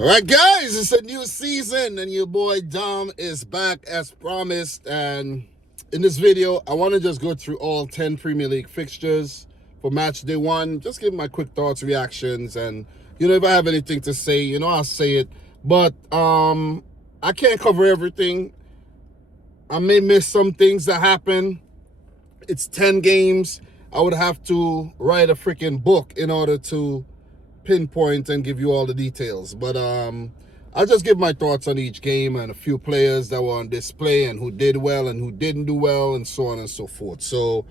All right, guys, it's a new season, and your boy Dom is back as promised. And in this video, I want to just go through all 10 Premier League fixtures for match day one. Just give my quick thoughts, reactions, and if I have anything to say, I'll say it. But I can't cover everything. I may miss some things that happen. It's 10 games. I would have to write a freaking book in order to pinpoint and give you all the details. But I'll just give my thoughts on each game and a few players that were on display and who did well and who didn't do well and so on and so forth. So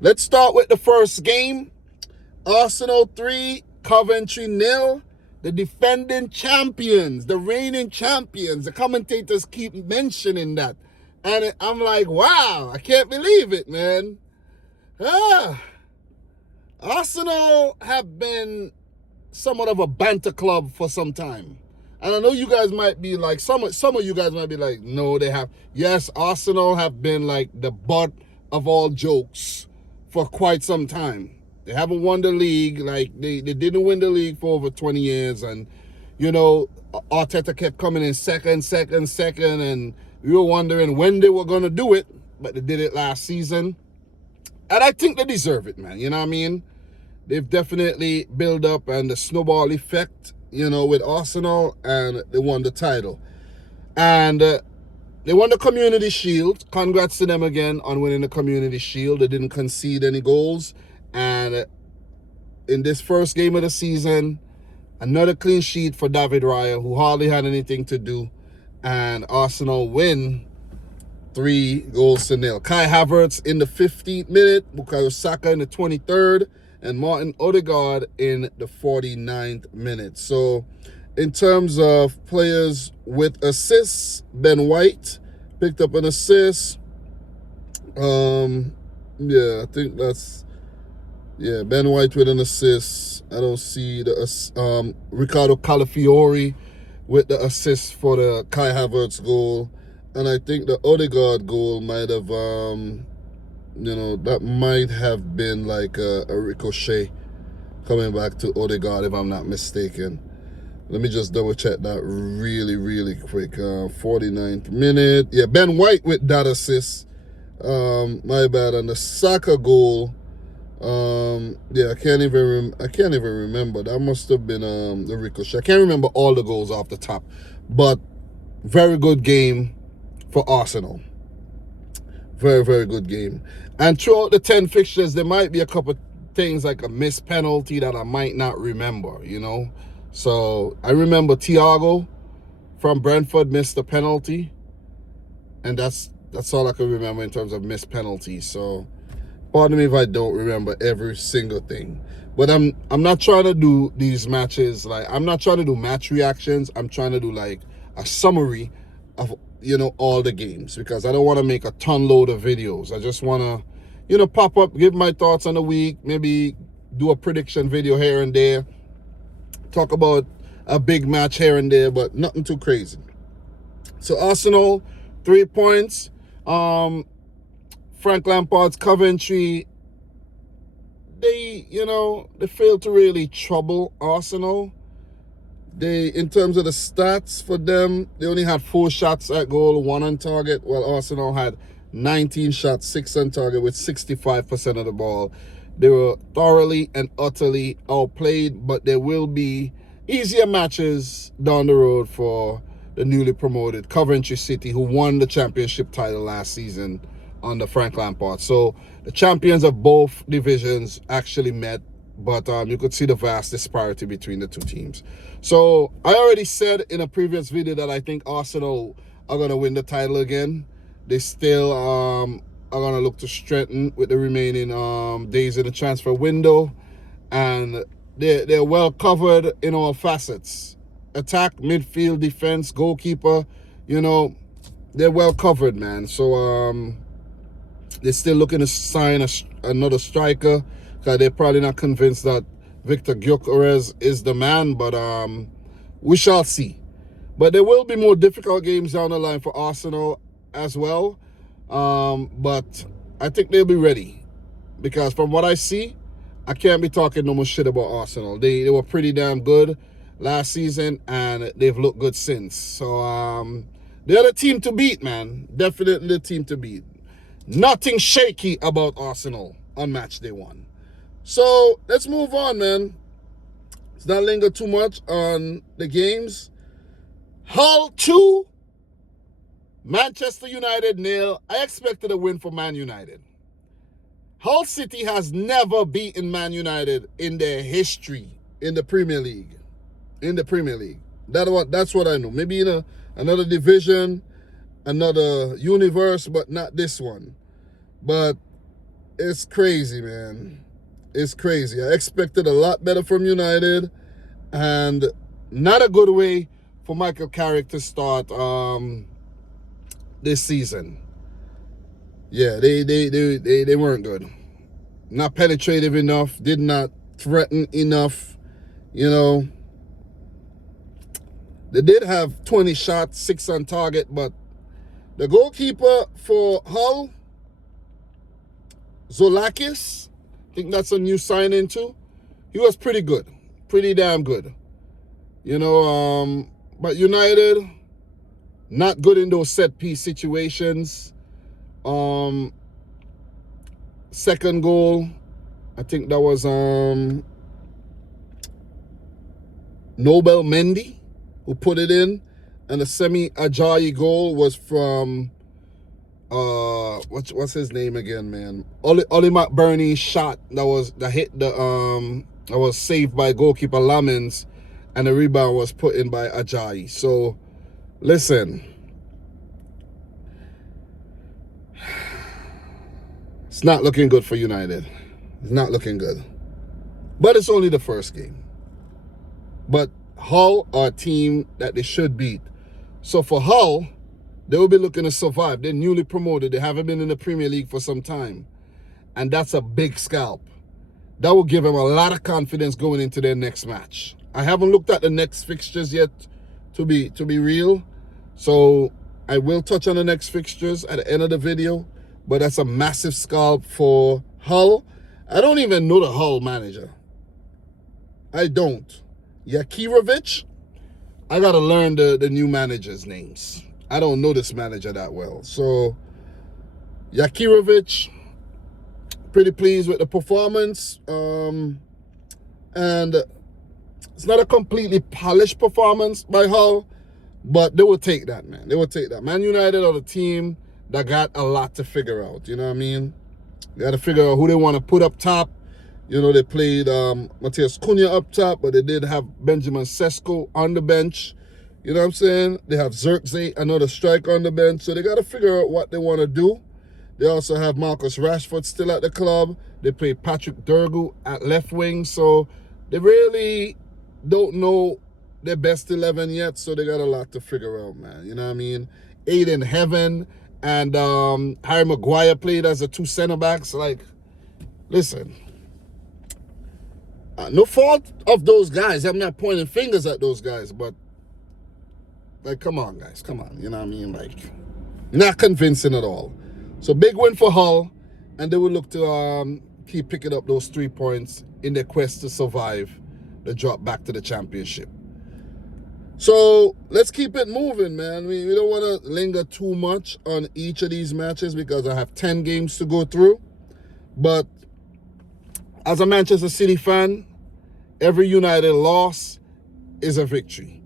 let's start with the first game. Arsenal 3, Coventry 0. The defending champions, the reigning champions. The commentators keep mentioning that. And I'm like, wow, I can't believe it, man. Arsenal have been somewhat of a banter club for some time. And I know you guys might be like, some of you guys might be like, no, they have. Yes, Arsenal have been like the butt of all jokes for quite some time. They haven't won the league. Like, they didn't win the league for over 20 years. And, Arteta kept coming in second. And we were wondering when they were going to do it. But they did it last season. And I think they deserve it, man. You know what I mean? They've definitely built up and the snowball effect, with Arsenal, and they won the title. And they won the Community Shield. Congrats to them again on winning the Community Shield. They didn't concede any goals. And in this first game of the season, another clean sheet for David Raya, who hardly had anything to do. And Arsenal win 3-0. Kai Havertz in the 15th minute, Bukayo Saka in the 23rd, and Martin Odegaard in the 49th minute. So in terms of players with assists, Ben White picked up an assist. I think that's, Ben White with an assist. I don't see the Ricardo Calafiori with the assist for the Kai Havertz goal. And I think the Odegaard goal might have, that might have been like a ricochet coming back to Odegaard, if I'm not mistaken. Let me just double check that really quick. 49th minute. Yeah, Ben White with that assist. My bad. And the Saka goal. I can't even remember. That must have been the ricochet. I can't remember all the goals off the top, but very good game for Arsenal. Very good game. And throughout the 10 fixtures, there might be a couple things like a missed penalty that I might not remember, So I remember Thiago from Brentford missed a penalty. And that's all I can remember in terms of missed penalties. So pardon me if I don't remember every single thing. But I'm not trying to do these matches. Like, I'm not trying to do match reactions. I'm trying to do like a summary of all the games, because I don't want to make a ton load of videos. I just want to, pop up, give my thoughts on the week, maybe do a prediction video here and there, talk about a big match here and there, but nothing too crazy. So Arsenal, 3 points. Frank Lampard's Coventry, they failed to really trouble Arsenal. In terms of the stats for them, they only had 4 shots at goal, 1 on target, while Arsenal had 19 shots, 6 on target with 65% of the ball. They were thoroughly and utterly outplayed, but there will be easier matches down the road for the newly promoted Coventry City, who won the championship title last season under Frank Lampard. So the champions of both divisions actually met, but you could see the vast disparity between the two teams. So I already said in a previous video that I think Arsenal are going to win the title again. They still are going to look to strengthen with the remaining days in the transfer window. And they're well covered in all facets. Attack, midfield, defense, goalkeeper, they're well covered, man. So they're still looking to sign another striker, because they're probably not convinced that Victor Gyökeres is the man, but we shall see. But there will be more difficult games down the line for Arsenal as well. But I think they'll be ready, because from what I see, I can't be talking no more shit about Arsenal. They were pretty damn good. last season, and they've looked good since. So they're the team to beat, man. Definitely the team to beat. Nothing shaky about Arsenal on match day 1. So let's move on, man. Let's not linger too much on the games. Hull 2, Manchester United 0. I expected a win for Man United. Hull City has never beaten Man United in their history in the Premier League. That's what I know. Maybe in another division, another universe, but not this one. But it's crazy, man. It's crazy. I expected a lot better from United, and not a good way for Michael Carrick to start this season. Yeah, they weren't good. Not penetrative enough, did not threaten enough, you know. They did have 20 shots, 6 on target, but the goalkeeper for Hull, Zolakis, I think that's a new signing too. He was pretty good, pretty damn good. You know, but United, not good in those set-piece situations. Second goal, I think that was Nobel Mendy who put it in, and the semi-Ajayi goal was from what's his name again, man? Oli McBurney's shot that was saved by goalkeeper Lamens, and the rebound was put in by Ajayi. So listen, it's not looking good for United. It's not looking good. But it's only the first game. But Hull are a team that they should beat. So for Hull, they will be looking to survive. They're newly promoted. They haven't been in the Premier League for some time. And that's a big scalp. That will give them a lot of confidence going into their next match. I haven't looked at the next fixtures yet, to be real. So I will touch on the next fixtures at the end of the video. But that's a massive scalp for Hull. I don't even know the Hull manager. I don't. Yakirovic, I got to learn the new manager's names. I don't know this manager that well. So, Yakirovic, pretty pleased with the performance. And it's not a completely polished performance by Hull, but they will take that, man. They will take that. Man United are the team that got a lot to figure out. You know what I mean? They got to figure out who they want to put up top. You know, they played Matheus Cunha up top, but they did have Benjamin Sesko on the bench. You know what I'm saying? They have Xerxes, another striker on the bench. So they got to figure out what they want to do. They also have Marcus Rashford still at the club. They play Patrick Durgu at left wing. So they really don't know their best 11 yet. So they got a lot to figure out, man. You know what I mean? Aiden Heaven and Harry Maguire played as the 2 center backs. Like, listen. No fault of those guys. I'm not pointing fingers at those guys, but like, come on, guys, come on. You know what I mean? Like, not convincing at all. So big win for Hull, and they will look to keep picking up those 3 points in their quest to survive the drop back to the championship. So let's keep it moving, man. We don't want to linger too much on each of these matches because I have 10 games to go through. But as a Manchester City fan, every United loss is a victory.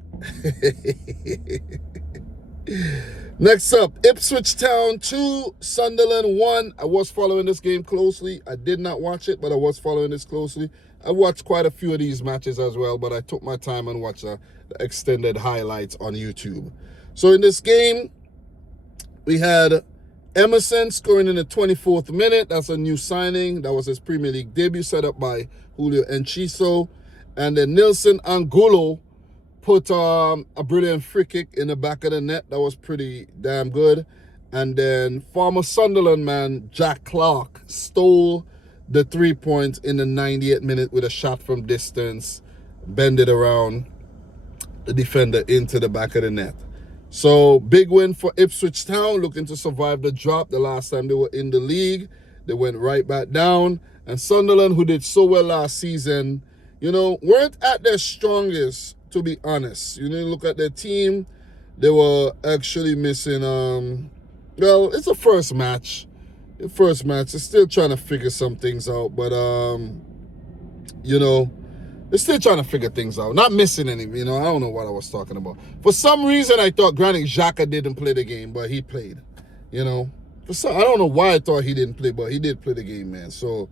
Next up, Ipswich Town 2, Sunderland 1. I was following this game closely. I did not watch it, but I was following this closely. I watched quite a few of these matches as well, but I took my time and watched the extended highlights on YouTube. So in this game, we had Emerson scoring in the 24th minute. That's a new signing. That was his Premier League debut, set up by Julio Enciso. And then Nilson Angulo put a brilliant free kick in the back of the net. That was pretty damn good. And then former Sunderland man Jack Clark stole the 3 points in the 98th minute with a shot from distance, bended around the defender into the back of the net. So big win for Ipswich Town, looking to survive the drop. The last time they were in the league, they went right back down. And Sunderland, who did so well last season, you know, weren't at their strongest to be honest. You need to look at their team. They were actually missing, well, it's a first match. The first match. They're still trying to figure some things out, but, you know, they're still trying to figure things out. Not missing any, you know, I don't know what I was talking about. For some reason, I thought Granit Xhaka didn't play the game, but he played, you know. I don't know why I thought he didn't play, but he did play the game, man. So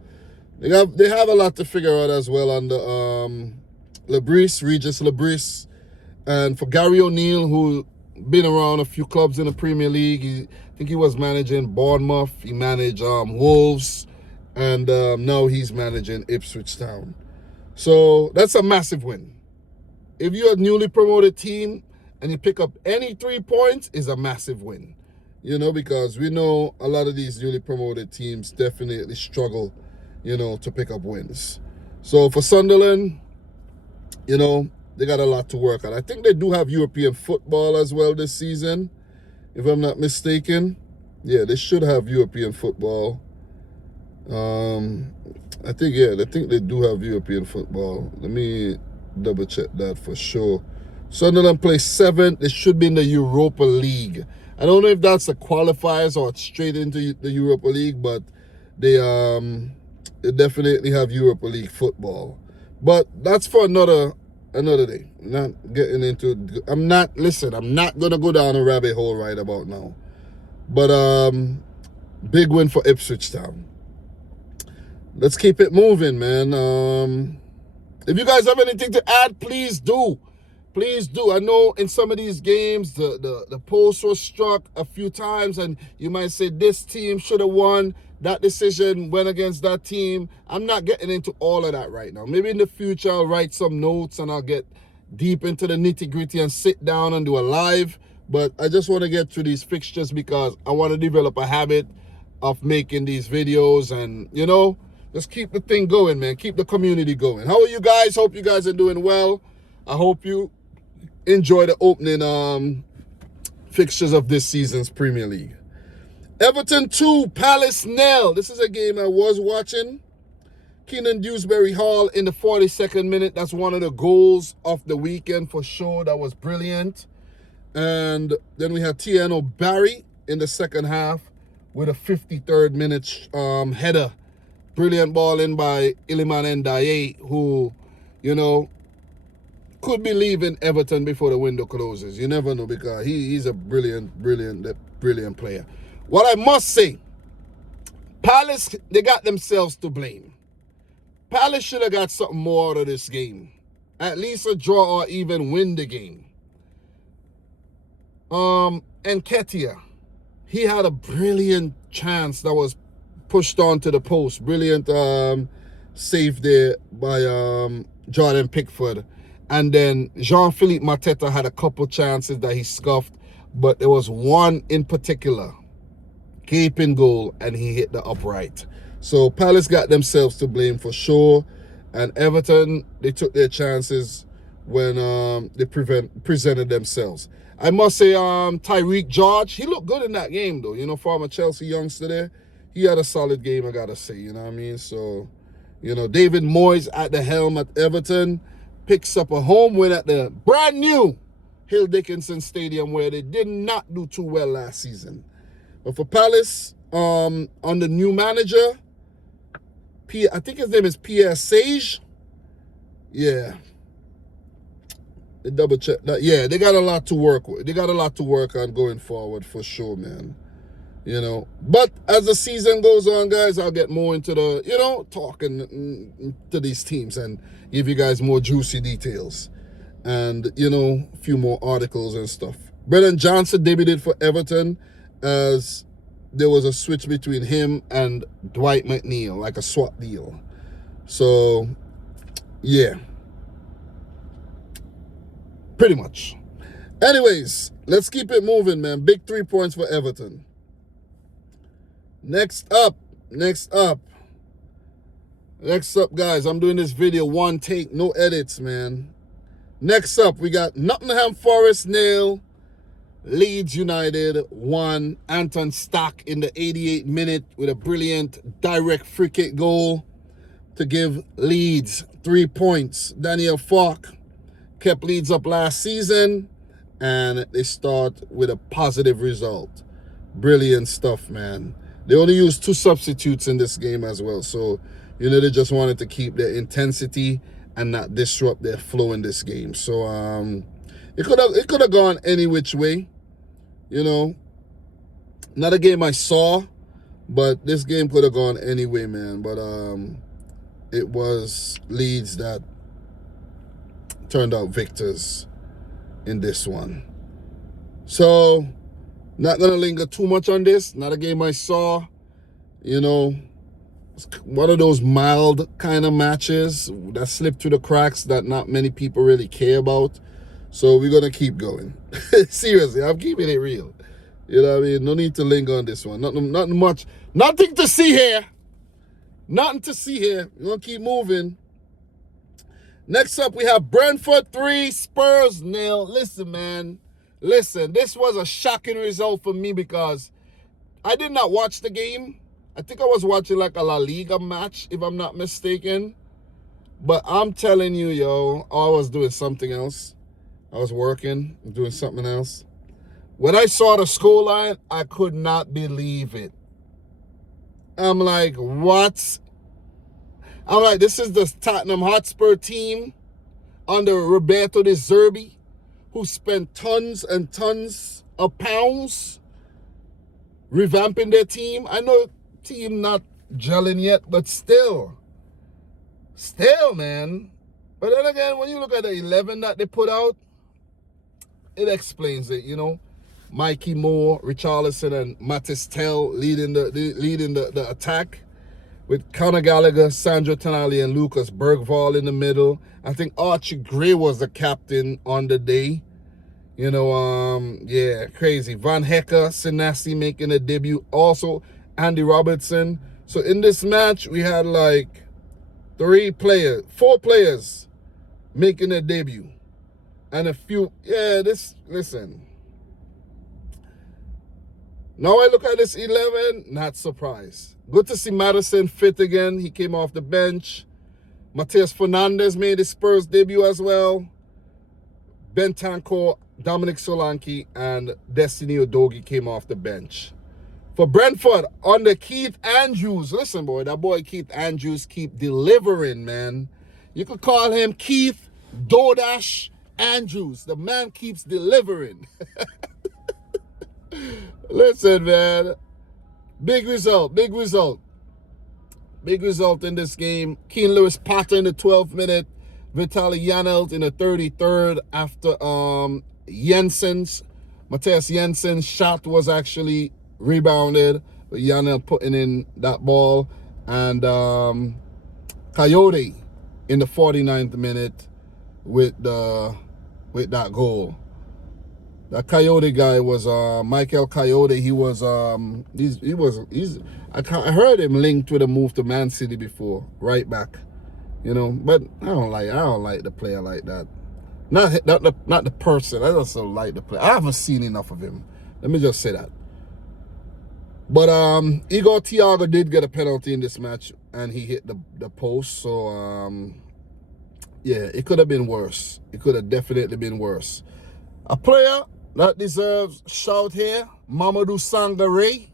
they have a lot to figure out as well under Regis Lebris. And for Gary O'Neill, who been around a few clubs in the Premier League, I think he was managing Bournemouth, he managed Wolves, and now he's managing Ipswich Town. So that's a massive win. If you're a newly promoted team and you pick up any 3 points, is a massive win. You know, because we know a lot of these newly promoted teams definitely struggle, you know, to pick up wins. So for Sunderland, you know, they got a lot to work on. I think they do have European football as well this season, if I'm not mistaken. Yeah, they should have European football. I think they do have European football. Let me double check that for sure. Sunderland plays 7th. They should be in the Europa League. I don't know if that's the qualifiers or it's straight into the Europa League, but they definitely have Europa League football. But that's for another day. Not getting into. I'm not gonna go down a rabbit hole right about now. But big win for Ipswich Town. Let's keep it moving, man. If you guys have anything to add, please do. Please do. I know in some of these games, the post was struck a few times, and you might say this team should have won. That decision went against that team. I'm not getting into all of that right now. Maybe in the future, I'll write some notes and I'll get deep into the nitty-gritty and sit down and do a live. But I just want to get through these fixtures because I want to develop a habit of making these videos and, you know, just keep the thing going, man. Keep the community going. How are you guys? Hope you guys are doing well. I hope you enjoy the opening fixtures of this season's Premier League. Everton 2, Palace 0. This is a game I was watching. Keenan Dewsbury Hall in the 42nd minute. That's one of the goals of the weekend for sure. That was brilliant. And then we had Tiano Barry in the second half with a 53rd minute header. Brilliant ball in by Iliman Ndiaye, who, you know, could be leaving Everton before the window closes. You never know because he's a brilliant player. What I must say, Palace, they got themselves to blame. Palace should have got something more out of this game. At least a draw or even win the game. And Ketia, he had a brilliant chance that was pushed onto the post. Brilliant save there by Jordan Pickford. And then Jean-Philippe Mateta had a couple chances that he scuffed, but there was one in particular, gaping goal, and he hit the upright. So Palace got themselves to blame for sure. And Everton, they took their chances when they presented themselves. I must say, Tyreek George, he looked good in that game, though. You know, former Chelsea youngster there. He had a solid game, I got to say, you know what I mean? So, you know, David Moyes at the helm at Everton picks up a home win at the brand new Hill Dickinson Stadium where they did not do too well last season. But for Palace, on the new manager, I think his name is Pierre Sage. Yeah. They double check that. Yeah, they got a lot to work with. They got a lot to work on going forward for sure, man. You know, but as the season goes on, guys, I'll get more into the, you know, talking to these teams and give you guys more juicy details and, you know, a few more articles and stuff. Brennan Johnson debuted for Everton as there was a switch between him and Dwight McNeil, like a swap deal. So, yeah. Pretty much. Anyways, let's keep it moving, man. Big 3 points for Everton. Next up, guys, I'm doing this video one take, no edits, man. Next up, we got Nottingham Forest 0, Leeds United 1. Anton Stack in the 88th minute with a brilliant direct free kick goal to give Leeds 3 points. Daniel Falk kept leads up last season, and they start with a positive result. Brilliant stuff, man. They only used 2 substitutes in this game as well. So, they just wanted to keep their intensity and not disrupt their flow in this game. So, it could have gone any which way. Not a game I saw, but this game could have gone any way, man. But it was Leeds that turned out victors in this one. So, not going to linger too much on this. Not a game I saw. It's one of those mild kind of matches that slip through the cracks that not many people really care about. So we're going to keep going. Seriously, I'm keeping it real. You know what I mean? No need to linger on this one. Nothing much. Nothing to see here. Nothing to see here. We're going to keep moving. Next up, we have Brentford 3, Spurs 0. Listen, man. Listen, this was a shocking result for me because I did not watch the game. I think I was watching like a La Liga match, if I'm not mistaken. But I'm telling you, I was doing something else. I was working, doing something else. When I saw the scoreline, I could not believe it. I'm like, what? I'm like, this is the Tottenham Hotspur team under Roberto De Zerbi, who spent tons and tons of pounds revamping their team. I know team not gelling yet, but still, man. But then again, when you look at the 11 that they put out, it explains it, Mikey Moore, Richarlison, and Mattis Tell leading the attack, with Conor Gallagher, Sandro Tonali, and Lucas Bergvall in the middle. I think Archie Gray was the captain on the day. Crazy. Van Hecker, Senesi making a debut. Also, Andy Robertson. So in this match, we had like 4 players making a debut. And a few, listen. Now I look at this 11, not surprised. Good to see Maddison fit again. He came off the bench. Mateus Fernandes made his Spurs debut as well. Bentancur, Dominic Solanke, and Destiny Udogie came off the bench. For Brentford, under Keith Andrews. Listen, boy, that boy Keith Andrews keep delivering, man. You could call him Keith Dodash Andrews. The man keeps delivering. Listen, man. Big result in this game. Keane Lewis Potter in the 12th minute. Vitaly Janelt in the 33rd after Matthias Jensen's shot was actually rebounded, but Janelt putting in that ball, and Coyote in the 49th minute with that goal. That Coyote guy was Michael Coyote. He was I heard him linked with a move to Man City before, right back. But I don't like the player like that. Not the person. I just don't like the player. I haven't seen enough of him. Let me just say that. But Igor Thiago did get a penalty in this match, and he hit the post. So it could have been worse. It could have definitely been worse. A player that deserves shout here, Mamadou Sangaré,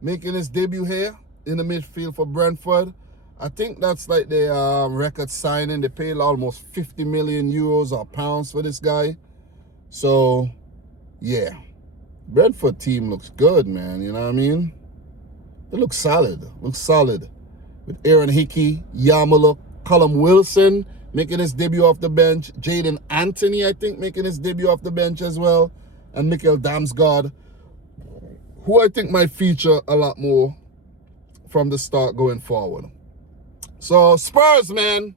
making his debut here in the midfield for Brentford. I think that's like the record signing. They paid almost 50 million euros or pounds for this guy. So, yeah. Brentford team looks good, man. You know what I mean? It looks solid. With Aaron Hickey, Yarmouk, Callum Wilson making his debut off the bench. Jaden Anthony, I think, making his debut off the bench as well. And Mikkel Damsgaard, who I think might feature a lot more from the start going forward. So, Spurs, man,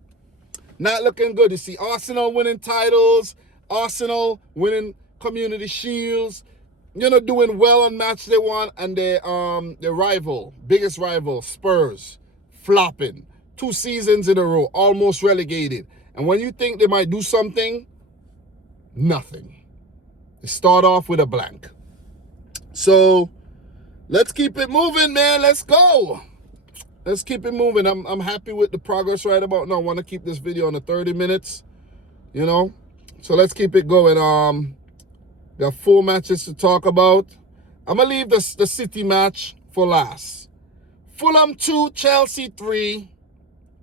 not looking good. You see Arsenal winning titles, Arsenal winning Community Shields, doing well on match day one, and their biggest rival, Spurs, flopping. 2 seasons in a row, almost relegated. And when you think they might do something, nothing. They start off with a blank. So, let's keep it moving, man. Let's go. Let's keep it moving. I'm happy with the progress right about now. I want to keep this video under 30 minutes, So let's keep it going. Got 4 matches to talk about. I'm going to leave the City match for last. Fulham 2, Chelsea 3.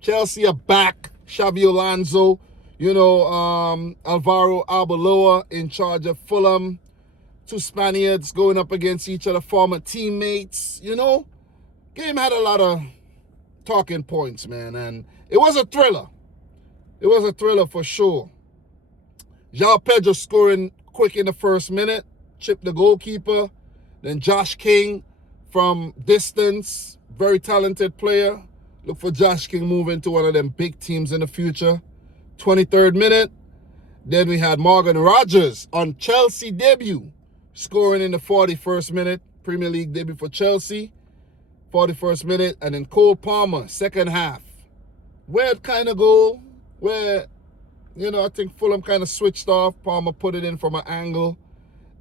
Chelsea are back. Xabi Alonso, Alvaro Arbeloa in charge of Fulham. 2 Spaniards going up against each other, former teammates. Game had a lot of talking points, man, and it was a thriller. It was a thriller for sure. João Pedro scoring quick in the first minute, chipped the goalkeeper. Then Josh King from distance, very talented player. Look for Josh King moving to one of them big teams in the future. 23rd minute. Then we had Morgan Rogers on Chelsea debut, scoring in the 41st minute. Premier League debut for Chelsea. 41st minute. And then Cole Palmer, second half. Weird kind of goal where, I think Fulham kind of switched off. Palmer put it in from an angle.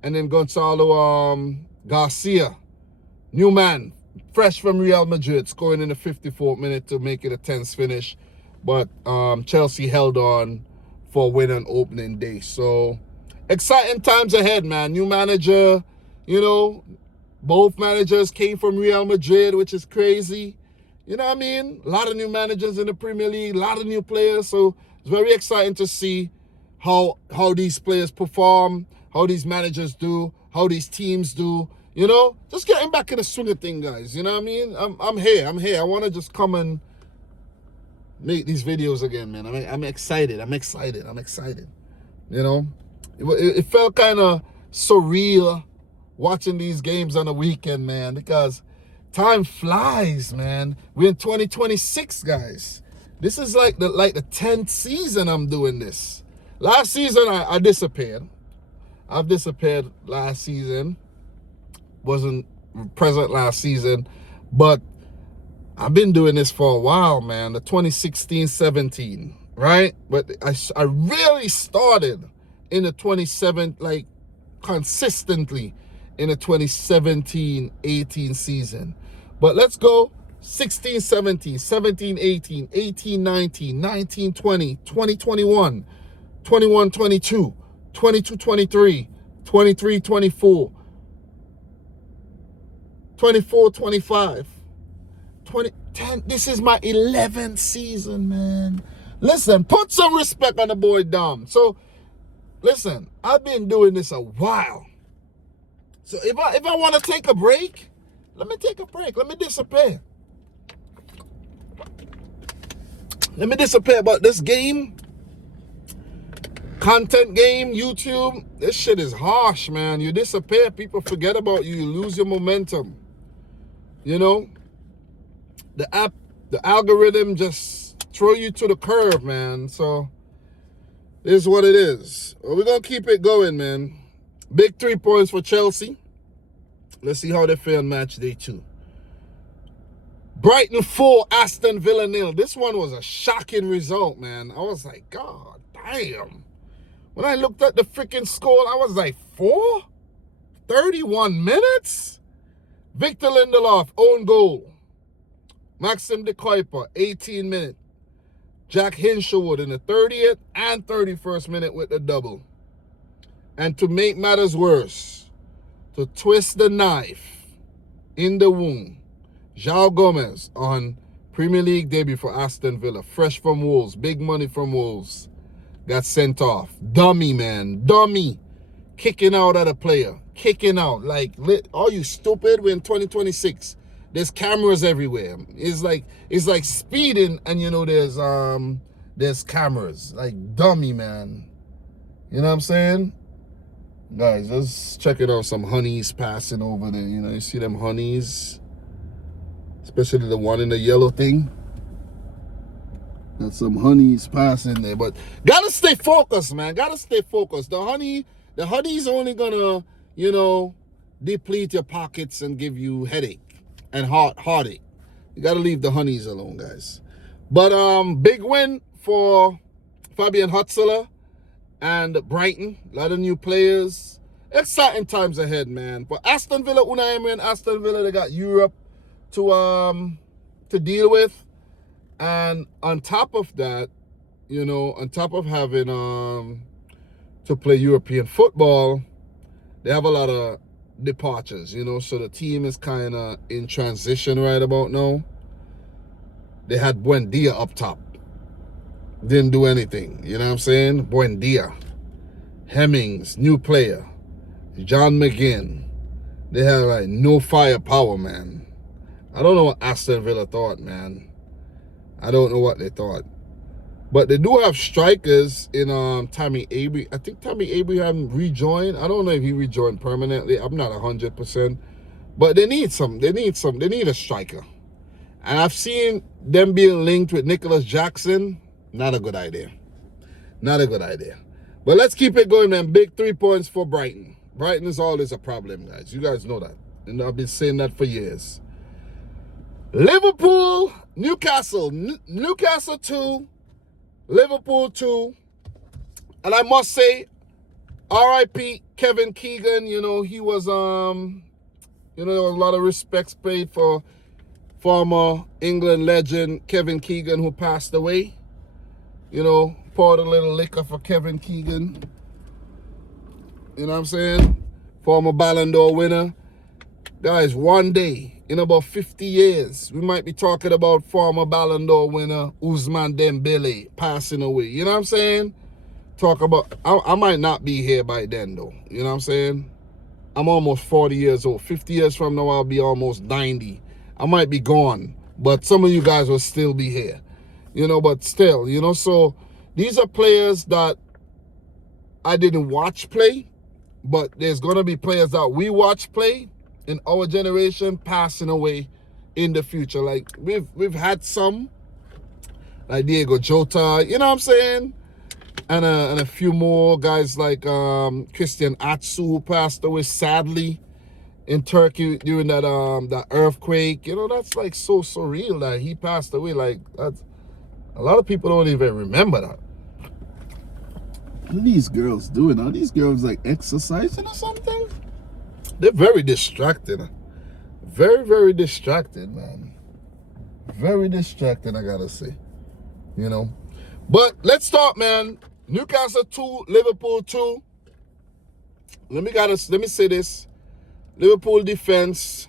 And then Gonzalo Garcia, new man, fresh from Real Madrid, scoring in the 54th minute to make it a tense finish. But Chelsea held on for a win on opening day. So exciting times ahead, man. New manager, both managers came from Real Madrid, which is crazy. You know what I mean? A lot of new managers in the Premier League, a lot of new players. So it's very exciting to see how these players perform, how these managers do, how these teams do. Just getting back in the swing of things, guys. You know what I mean? I'm here. I want to just come and make these videos again, man. I'm excited. It felt kind of surreal watching these games on the weekend, man, because time flies, man. We're in 2026, guys. This is like the 10th season I'm doing this. Last season I disappeared. I've disappeared last season. Wasn't present last season, but I've been doing this for a while, man. The 2016-17, right? But I really started in the 27, consistently in the 2017-18 season. But let's go 16-17, 17-18, 18-19, 19-20, 20-21, 21-22, 22-23, 23-24, 24-25, 20-10. This is my 11th season, man. Listen, put some respect on the boy Dom. So, listen, I've been doing this a while. So if I want to take a break, let me take a break. Let me disappear. But this game, content game, YouTube, this shit is harsh, man. You disappear, people forget about you. You lose your momentum. The app, the algorithm just throw you to the curb, man. So this is what it is. Well, we're going to keep it going, man. Big 3 points for Chelsea. Let's see how they fare on match day 2. Brighton 4, Aston Villa 0. This one was a shocking result, man. I was like, God damn. When I looked at the freaking score, I was like, 4? 31 minutes? Victor Lindelof, own goal. Maxim de Kuiper, 18 minutes. Jack Hinshelwood in the 30th and 31st minute with the double. And to make matters worse, to twist the knife in the wound, João Gomez on Premier League debut for Aston Villa, fresh from Wolves, big money from Wolves, got sent off. Dummy, man, dummy. Kicking out at a player, kicking out. Like, are you stupid? We're in 2026. There's cameras everywhere. It's like speeding, and there's cameras. Like, dummy, man. You know what I'm saying? Guys, just checking out some honeys passing over there. You see them honeys? Especially the one in the yellow thing. Got some honeys passing there. But gotta stay focused, man. Gotta stay focused. The honey's only gonna, deplete your pockets and give you headache and heartache. You gotta leave the honeys alone, guys. But big win for Fabian Hutzler and Brighton. A lot of new players. Exciting times ahead, man. For Aston Villa, Unai Emery and Aston Villa, they got Europe to deal with. And on top of that, on top of having to play European football, they have a lot of departures, so the team is kind of in transition right about now. They had Buendia up top. Didn't do anything, you know what I'm saying? Buendia. Hemmings, new player. John McGinn. They have like no firepower, man. I don't know what Aston Villa thought, man. I don't know what they thought. But they do have strikers in Tammy Abraham. I think Tammy Abraham rejoined. I don't know if he rejoined permanently. I'm not 100%. But they need They need a striker. And I've seen them being linked with Nicholas Jackson. Not a good idea. Not a good idea. But let's keep it going, man. Big 3 points for Brighton. Brighton is always a problem, guys. You guys know that. And I've been saying that for years. Liverpool, Newcastle. Newcastle 2. Liverpool 2. And I must say, R.I.P. Kevin Keegan. He was, there was a lot of respects paid for former England legend Kevin Keegan, who passed away. Poured a little liquor for Kevin Keegan. You know what I'm saying? Former Ballon d'Or winner. Guys, one day, in about 50 years, we might be talking about former Ballon d'Or winner Ousmane Dembele passing away. You know what I'm saying? Talk about, I might not be here by then, though. You know what I'm saying? I'm almost 40 years old. 50 years from now, I'll be almost 90. I might be gone, but some of you guys will still be here. But still, so these are players that I didn't watch play, but there's going to be players that we watch play in our generation passing away in the future. Like, we've had some, like Diego Jota, you know what I'm saying? And a few more guys like Christian Atsu, who passed away sadly in Turkey during that earthquake. That's like so surreal that he passed away. Like, that's, a lot of people don't even remember that. What are these girls doing? Are these girls like exercising or something? They're very distracted. Very, very distracted, man. Very distracted, I gotta say. But let's start, man. Newcastle 2, Liverpool 2. Let me say this. Liverpool defense,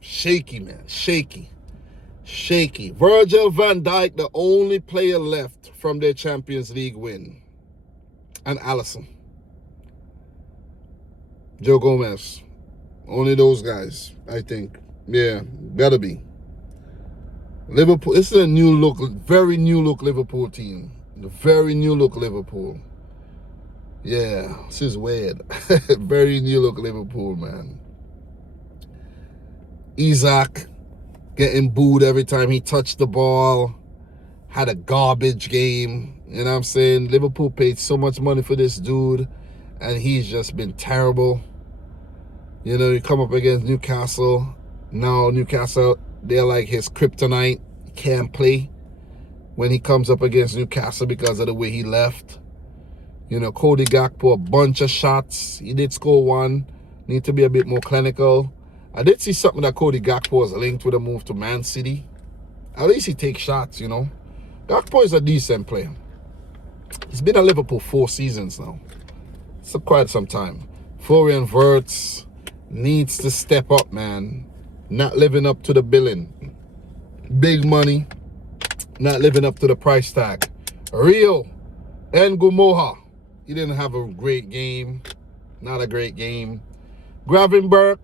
shaky, man. Shaky. Virgil van Dijk, the only player left from their Champions League win. And Alisson. Joe Gomez. Only those guys, I think. Yeah, gotta be. Liverpool, this is a new look, very new look Liverpool team. Very new look Liverpool. Yeah, this is weird. Very new look Liverpool, man. Isaac getting booed every time he touched the ball. Had a garbage game. You know what I'm saying? Liverpool paid so much money for this dude, and he's just been terrible. You come up against Newcastle. Now Newcastle, they're like his kryptonite. He can't play when he comes up against Newcastle because of the way he left. Cody Gakpo, a bunch of shots. He did score one. Need to be a bit more clinical. I did see something that Cody Gakpo was linked with a move to Man City. At least he takes shots, Gakpo is a decent player. He's been at Liverpool 4 seasons now. It's quite some time. Florian Wirtz needs to step up, man. Not living up to the billing. Big money. Not living up to the price tag. Rio Ngumoha. He didn't have a great game. Not a great game. Gravenberg,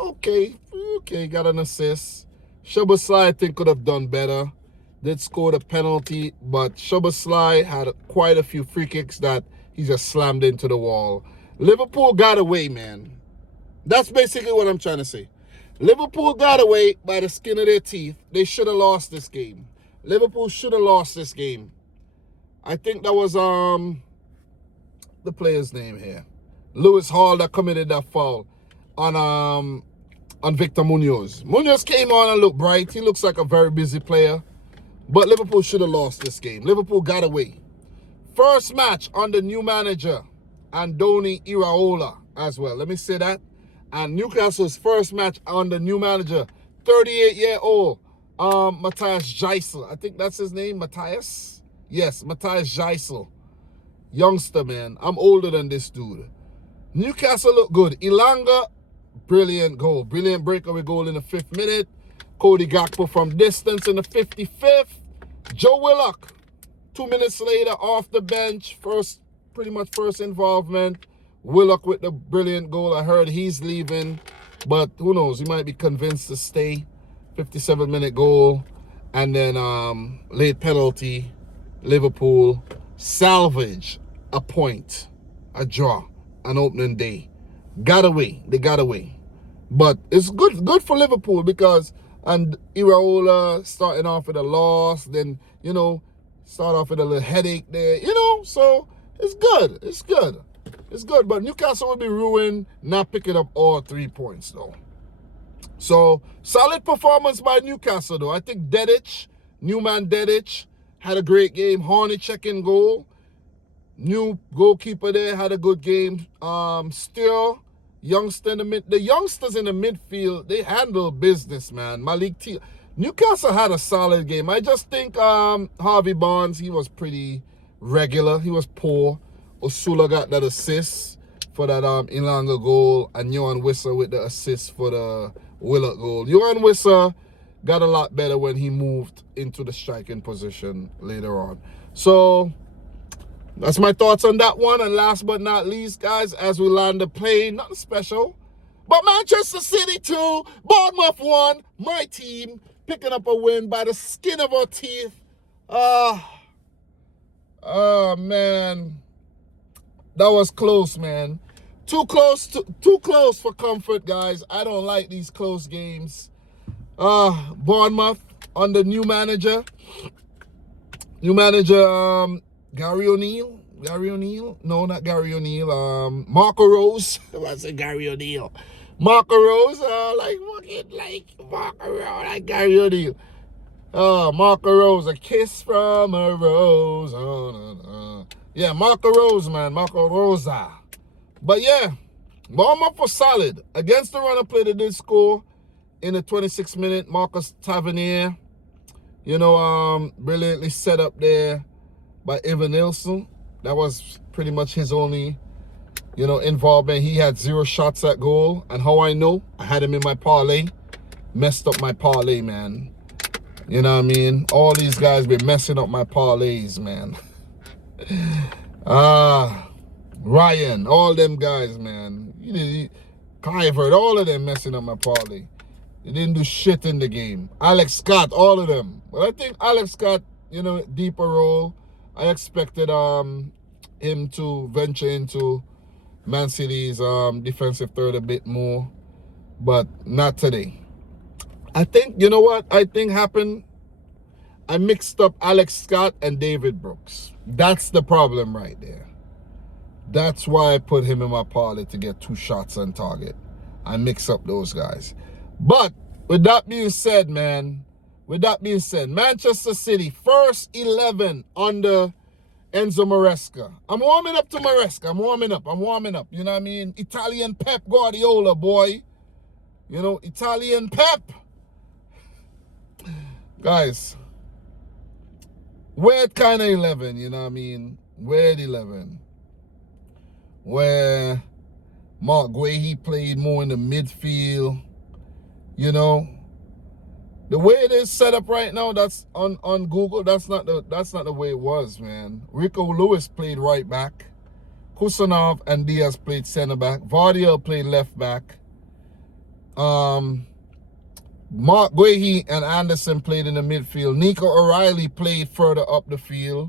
okay, got an assist. Szoboszlai, I think, could have done better. Did score the penalty, but Szoboszlai had quite a few free kicks that he just slammed into the wall. Liverpool got away, man. That's basically what I'm trying to say. Liverpool got away by the skin of their teeth. They should have lost this game. Liverpool should have lost this game. I think that was the player's name here. Lewis Hall that committed that foul on Victor Munoz. Munoz came on and looked bright. He looks like a very busy player. But Liverpool should have lost this game. Liverpool got away. First match under new manager, Andoni Iraola as well. Let me say that. And Newcastle's first match under new manager, 38-year-old Matthias Geisel. I think that's his name, Matthias? Yes, Matthias Geisel. youngster, man. I'm older than this dude. Newcastle look good. Ilanga, brilliant goal. Brilliant breakaway goal in the 5th minute. Cody Gakpo from distance in the 55th. Joe Willock, 2 minutes later, off the bench. Pretty much first involvement. Willock with the brilliant goal. I heard he's leaving, but who knows? He might be convinced to stay. 57-minute goal. And then late penalty. Liverpool salvage a point, a draw, an opening day. They got away. But it's good for Liverpool because, and Iraola starting off with a loss, then, start off with a little headache there, so it's good. It's good, but Newcastle will be ruined not picking up all 3 points, though. So, solid performance by Newcastle, though. I think Newman Dedic had a great game. Hornacek in goal. New goalkeeper there had a good game. Still, the youngsters in the midfield, they handle business, man. Malik T. Newcastle had a solid game. I just think Harvey Barnes, he was pretty regular. He was poor. Osula got that assist for that Ilanga goal, and Johan Wissa with the assist for the Willock goal. Johan Wissa got a lot better when he moved into the striking position later on. So that's my thoughts on that one. And last but not least, guys, as we land the plane, nothing special, but Manchester City 2, Bournemouth 1, my team picking up a win by the skin of our teeth. Oh man, that was close, man. Too close for comfort, guys. I don't like these close games. Bournemouth under new manager, Gary O'Neill. No, not Gary O'Neill. Marco Rose. I said Gary O'Neill. Marco Rose. Marco Rose, like Gary O'Neill. Marco Rose, a kiss from a rose. Yeah, Marco Rose, man. Marco Rosa. But yeah, Bournemouth was solid. Against the runner play, they did score in the 26th minute. Marcus Tavernier, brilliantly set up there by Evan Nilsson. That was pretty much his only, involvement. He had 0 shots at goal. And how I know? I had him in my parlay. Messed up my parlay, man. You know what I mean? All these guys been messing up my parlays, man. Ryan, all them guys, man. Clivert, all of them messing up my parlay. They didn't do shit in the game. Alex Scott, all of them. But I think Alex Scott, deeper role. I expected him to venture into Man City's defensive third a bit more. But not today. I think, you know what I think happened? I mixed up Alex Scott and David Brooks. That's the problem right there. That's why I put him in my parlay to get 2 shots on target. I mix up those guys. But with that being said, Manchester City, first 11 under Enzo Maresca. I'm warming up to Maresca. I'm warming up. You know what I mean? Italian Pep Guardiola, boy. Italian Pep. Guys, weird kind of 11, you know what I mean? Weird 11. Where Mark Guehi played more in the midfield, The way it is set up right now, that's on Google, that's not the way it was, man. Rico Lewis played right back. Kusanov and Diaz played center back. Vardiel played left back. Mark Guehi and Anderson played in the midfield. Nico O'Reilly played further up the field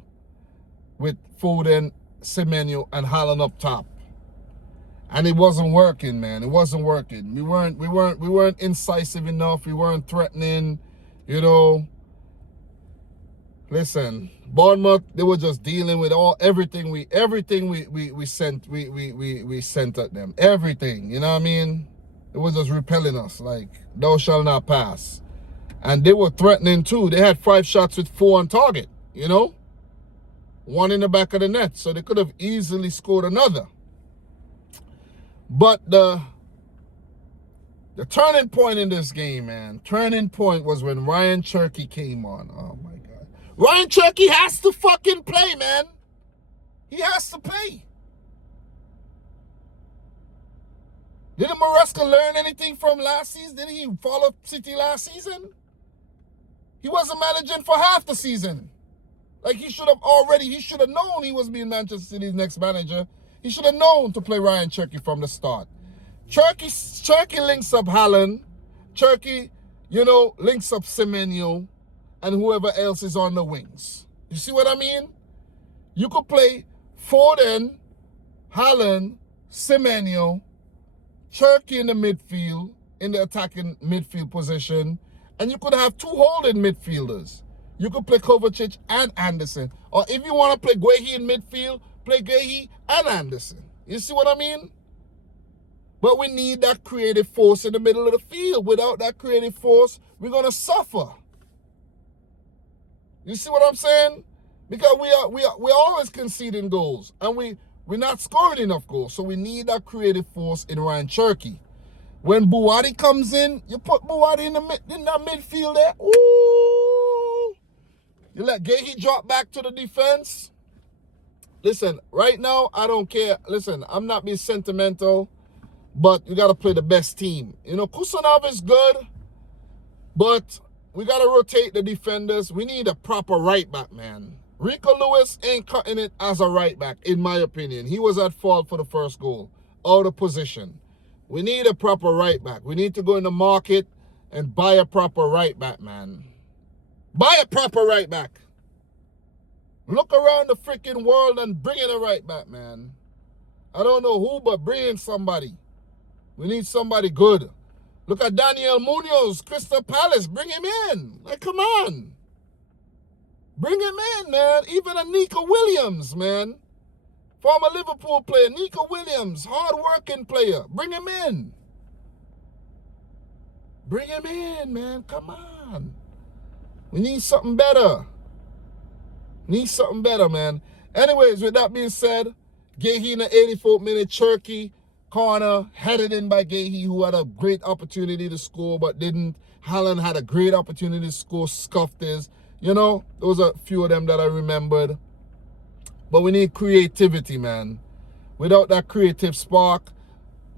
with Foden, Semenyo, and Haaland up top. And it wasn't working, man. It wasn't working. We weren't incisive enough. We weren't threatening, Listen, Bournemouth, they were just dealing with everything we sent at them. Everything, you know what I mean? It was just repelling us, like, thou shalt not pass. And they were threatening too. They had 5 shots with 4 on target, 1 in the back of the net. So they could have easily scored another. But the turning point in this game, man, was when Ryan Cherky came on. Oh, my God. Ryan Cherky has to fucking play, man. He has to play. Didn't Maresca learn anything from last season? Didn't he follow City last season? He wasn't managing for half the season. Like he should have known he was being Manchester City's next manager. He should have known to play Ryan Cherky from the start. Cherky links up Haaland. Cherky, links up Semenyo and whoever else is on the wings. You see what I mean? You could play Foden, Haaland, Semenyo, Cherky in the midfield, in the attacking midfield position, and you could have two holding midfielders. You could play Kovacic and Anderson. Or if you want to play Guehi in midfield, play Guehi and Anderson. You see what I mean? But we need that creative force in the middle of the field. Without that creative force, we're going to suffer. You see what I'm saying? Because we're always conceding goals. And we're not scoring enough goals. So we need that creative force in Ryan Cherky. When Buwadi comes in, you put Buwadi in that midfield there. Ooh. You let Guehi drop back to the defense. Listen, right now, I don't care. Listen, I'm not being sentimental, but you got to play the best team. Kusanov is good, but we got to rotate the defenders. We need a proper right back, man. Rico Lewis ain't cutting it as a right back, in my opinion. He was at fault for the first goal, out of position. We need a proper right back. We need to go in the market and buy a proper right back, man. Buy a proper right back. Look around the freaking world and bring in a right back, man. I don't know who, but bring in somebody. We need somebody good. Look at Daniel Munoz, Crystal Palace. Bring him in. Like, come on. Bring him in, man. Even a Nico Williams, man. Former Liverpool player, Nico Williams. Hard-working player. Bring him in. Bring him in, man. Come on. We need something better. Need something better, man. Anyways, with that being said, Guehi in the 84th minute, Cherky, corner, headed in by Guehi, who had a great opportunity to score but didn't. Haaland had a great opportunity to score, scuffed his. Those are a few of them that I remembered. But we need creativity, man. Without that creative spark,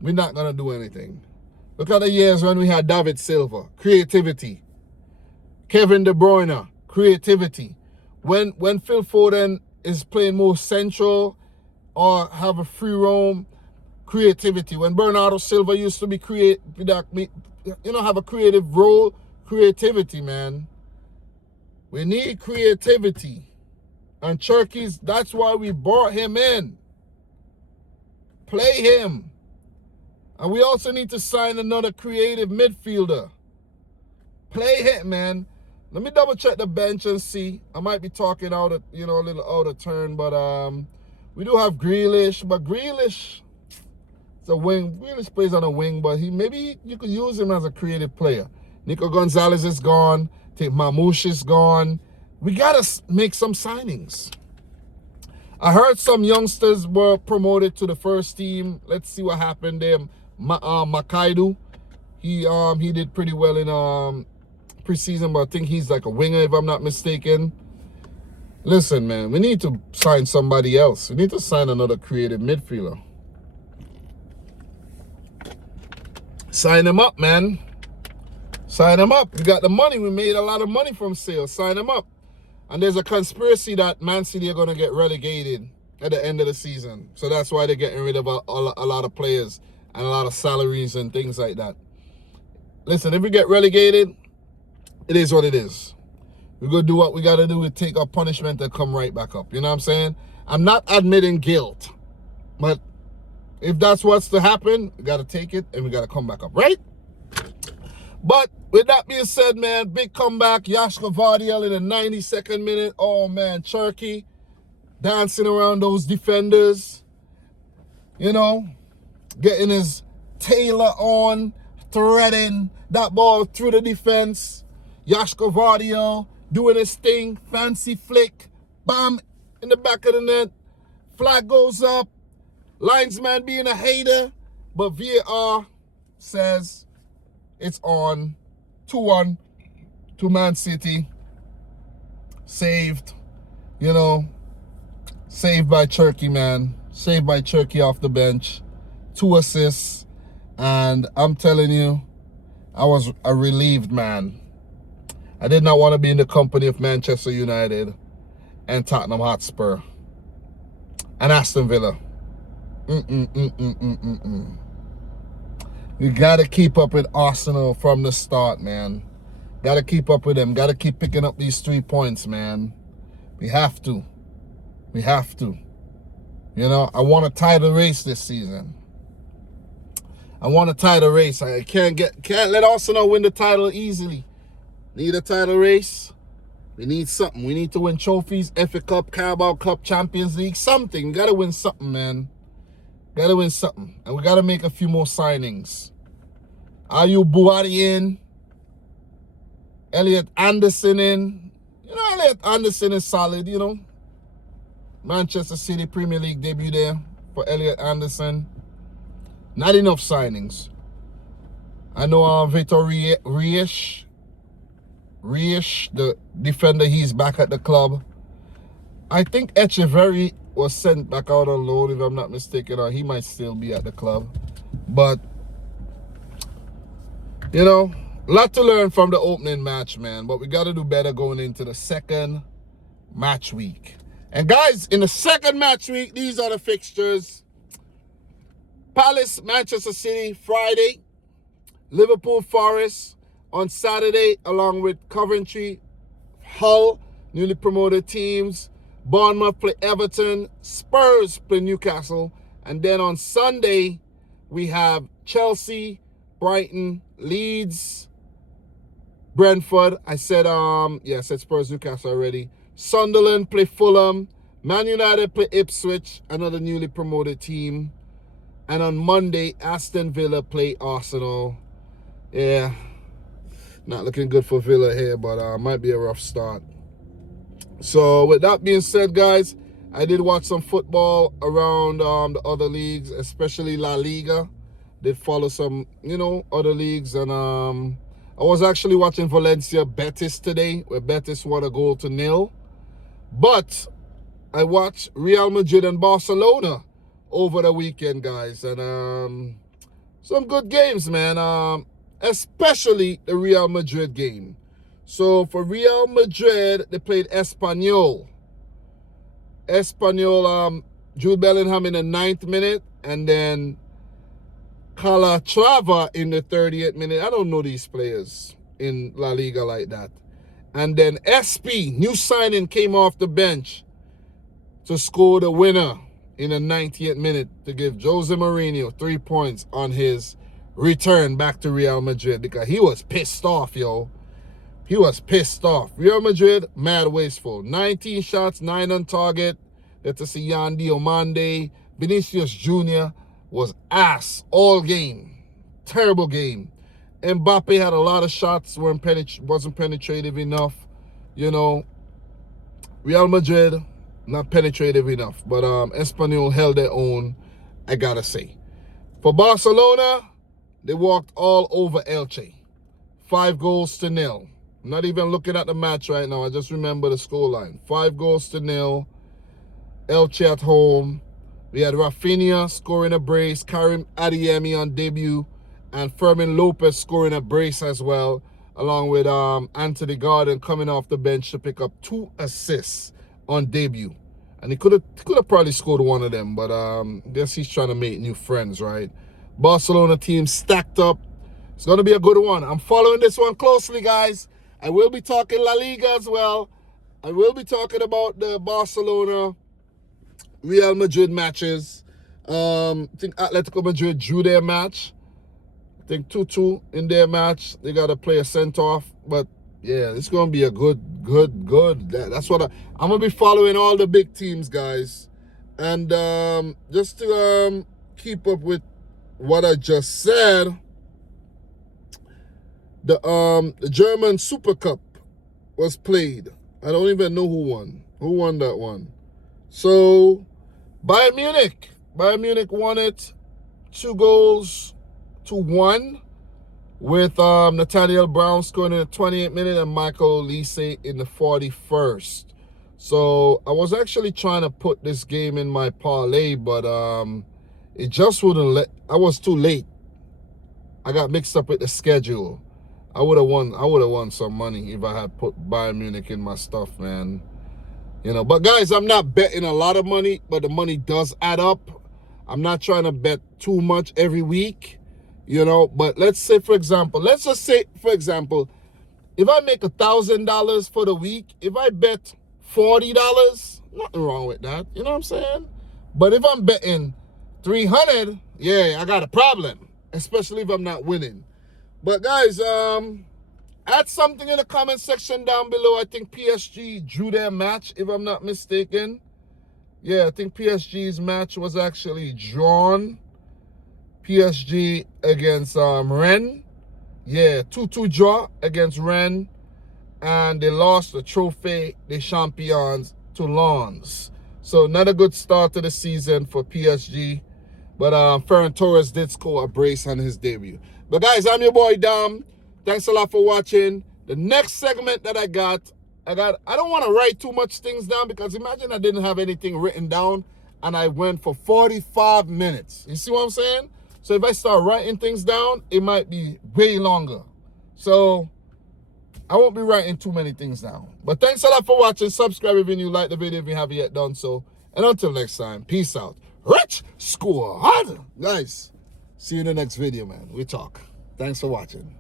we're not going to do anything. Look at the years when we had David Silva. Creativity. Kevin De Bruyne. Creativity. When Phil Foden is playing more central or have a free roam, creativity. When Bernardo Silva used to be have a creative role, creativity, man. We need creativity. And Cherky's, that's why we brought him in. Play him. And we also need to sign another creative midfielder. Play him, man. Let me double check the bench and see. I might be talking out of, a little out of turn, but we do have Grealish, but Grealish is a wing. Grealish plays on a wing, but maybe you could use him as a creative player. Nico Gonzalez is gone. I think Mamouche is gone. We got to make some signings. I heard some youngsters were promoted to the first team. Let's see what happened there. Makaidu, he did pretty well in preseason, but I think he's like a winger if I'm not mistaken. Listen, man, we need to sign somebody else. We need to sign another creative midfielder. Sign him up, man. Sign him up. We got the money. We made a lot of money from sales. Sign him up. And there's a conspiracy that Man City are going to get relegated at the end of the season. So that's why they're getting rid of a lot of players and a lot of salaries and things like that. Listen, if we get relegated, it is what it is. We're going to do what we got to do. We take our punishment and come right back up. You know what I'm saying? I'm not admitting guilt. But if that's what's to happen, we got to take it and we got to come back up, right? But with that being said, man, big comeback. Yashka Vardiel in the 92nd minute. Oh, man, Cherky dancing around those defenders. Getting his tailor on, threading that ball through the defense. Yashka Vardiel doing his thing. Fancy flick. Bam, in the back of the net. Flag goes up. Linesman being a hater. But VAR says it's on. 2-1 to Man City. Saved. Saved by Cherky, man. Saved by Cherky off the bench. 2 assists. And I'm telling you, I was a relieved man. I did not want to be in the company of Manchester United and Tottenham Hotspur and Aston Villa. You got to keep up with Arsenal from the start, man. Got to keep up with them. Got to keep picking up these 3 points, man. We have to. We have to. You know, I want to tie the race this season. I want to tie the race. I can't let Arsenal win the title easily. Need a title race. We need something. We need to win trophies, FA Cup, Carabao Cup, Champions League, something. We got to win something, man. Got to win something. And we got to make a few more signings. Ayu Buhari in. Elliot Anderson in. You know, Elliot Anderson is solid, you know. Manchester City Premier League debut there for Elliot Anderson. Not enough signings. I know Victor Riesch, the defender, he's back at the club. I think Echeverry was sent back out on loan, if I'm not mistaken, or he might still be at the club. But, you know, a lot to learn from the opening match, man. But we got to do better going into the second match week. And guys, in the second match week, these are the fixtures. Palace, Manchester City, Friday. Liverpool, Forest on Saturday, along with Coventry, Hull, newly promoted teams. Bournemouth play Everton. Spurs play Newcastle. And then on Sunday, we have Chelsea, Brighton, Leeds, Brentford. I said Spurs, Newcastle already. Sunderland play Fulham. Man United play Ipswich, another newly promoted team. And on Monday, Aston Villa play Arsenal. Yeah, not looking good for Villa here, but might be a rough start. So with that being said, guys, I did watch some football around the other leagues, especially La Liga. Did follow some, you know, other leagues. And I was actually watching Valencia Betis today, where Betis won a 1-0. But I watched Real Madrid and Barcelona over the weekend, guys, and some good games, man, especially the Real Madrid game. So for Real Madrid, they played Espanyol. Jude Bellingham in the 9th minute, and then Calatrava in the 30th minute. I don't know these players in La Liga like that. And then SP, new signing, came off the bench to score the winner in the 90th minute to give Jose Mourinho 3 points on his return back to Real Madrid, because he was pissed off, yo. He was pissed off. Real Madrid, mad wasteful. 19 shots, 9 on target. Let us see Yan Diomande. Vinicius Jr. was ass all game. Terrible game. Mbappe had a lot of shots, wasn't penetrative enough. You know, Real Madrid, not penetrative enough. But Espanyol held their own, I gotta say. For Barcelona, they walked all over Elche. 5-0. Not even looking at the match right now. I just remember the scoreline. 5-0. Elche at home. We had Rafinha scoring a brace. Karim Adeyemi on debut. And Fermin Lopez scoring a brace as well. Along with Anthony Gordon coming off the bench to pick up 2 assists on debut. And he could have probably scored one of them. But I guess he's trying to make new friends, right? Barcelona team stacked up. It's going to be a good one. I'm following this one closely, guys. I will be talking La Liga as well. I will be talking about the Barcelona Real Madrid matches. I think Atletico Madrid drew their match. I think 2-2 in their match. They got to play a sent-off. But, yeah, it's going to be a good. That's what I'm going to be following all the big teams, guys. And just to keep up with what I just said, the German Super Cup was played. I don't even know who won. Who won that one? So, Bayern Munich won it 2-1 with Nathaniel Brown scoring in the 28th minute and Michael Olise in the 41st. So I was actually trying to put this game in my parlay, but it just wouldn't let. I was too late. I got mixed up with the schedule. I would have won some money if I had put Bayern Munich in my stuff, man. You know, but guys, I'm not betting a lot of money, but the money does add up. I'm not trying to bet too much every week, you know. But let's say, for example, if I make $1,000 for the week, if I bet $40, nothing wrong with that. You know what I'm saying? But if I'm betting 300, yeah, I got a problem, especially if I'm not winning. But guys, add something in the comment section down below. I think PSG drew their match, if I'm not mistaken. Yeah, I think PSG's match was actually drawn. PSG against Rennes. Yeah, 2-2 draw against Rennes. And they lost the Trophée des Champions to Lens. So not a good start to the season for PSG. But Ferran Torres did score a brace on his debut. But guys, I'm your boy Dom. Thanks a lot for watching. The next segment that I don't want to write too much things down, because imagine I didn't have anything written down and I went for 45 minutes. You see what I'm saying? So if I start writing things down, it might be way longer. So I won't be writing too many things down. But thanks a lot for watching. Subscribe if you're new. Like the video if you haven't yet done so. And until next time, peace out. Rich Squad. Guys, see you in the next video, man. We talk. Thanks for watching.